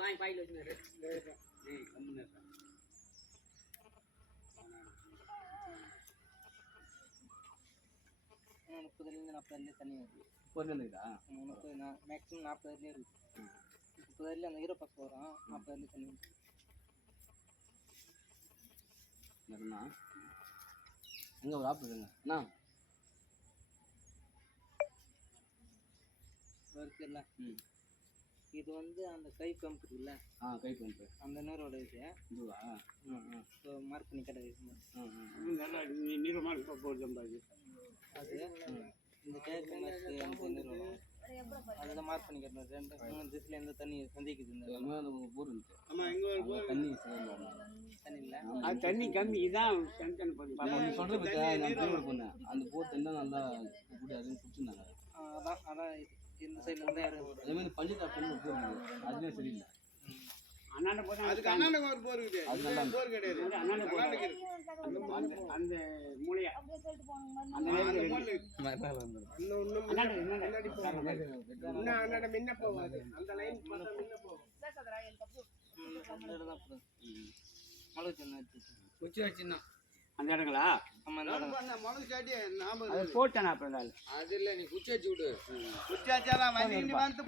வாங்கி பாயில் வச்சு முப்பதுலேருந்து 40 தண்ணி வருது. 30 வந்துக்குதா? 30 மேக்ஸிமம் 40 இருக்குது. 30 அந்த ஈரப்பசம் வரும். 40 தண்ணி வருதுண்ணா. எங்கே ஒரு ஆப்பிடுங்க அண்ணா இருக்குல்ல. இது வந்து அந்த கை பம்ப் இருக்குல்ல. கை பம்பு அந்த நேரோட இது இதுவா? இப்போ மார்க் பண்ணி கடை நல்லா நீளமாக போடுது அது. இந்த கேக்கு அந்த நேர் வரும் அதில் மார்க் பண்ணி கட்டணும். 2-3 திசையில் எந்த தண்ணி சந்திக்குது இந்த போர் இருக்கு. ஆமாம், எங்கே ஒரு போர் தண்ணி தண்ணி இல்லை, அது தண்ணி கம்மி. இதான் சொல்கிற பற்றி பொண்ணு அந்த போர் தண்ணி தான் நல்லா கூட அதுன்னு பிடிச்சிருந்தாங்க. அதான் இந்த சைடில் இருந்தால் அதே மாதிரி பஞ்சாயத்து பண்ணி ஒரு போர் இருக்குது. அதுவே சரியில்லை. அண்ணாண்ட போர் அதுக்கு அண்ணாண்ட ஒரு போர் இருக்குது. அது நல்லா போர் கிடையாது. அண்ணாண்ட போர் அந்த மூளையா அந்த அண்ணாண்ட முன்ன போகாது. அந்த லைன் முன்ன போகும். குச்சி வச்சுன்னா அந்த இடங்களா? மிளகு சாட்டி நாம போட்டேன். அப்புறம் அது இல்லை, நீ குச்சி வச்சு விடு. குச்சி வச்சாதான் வந்து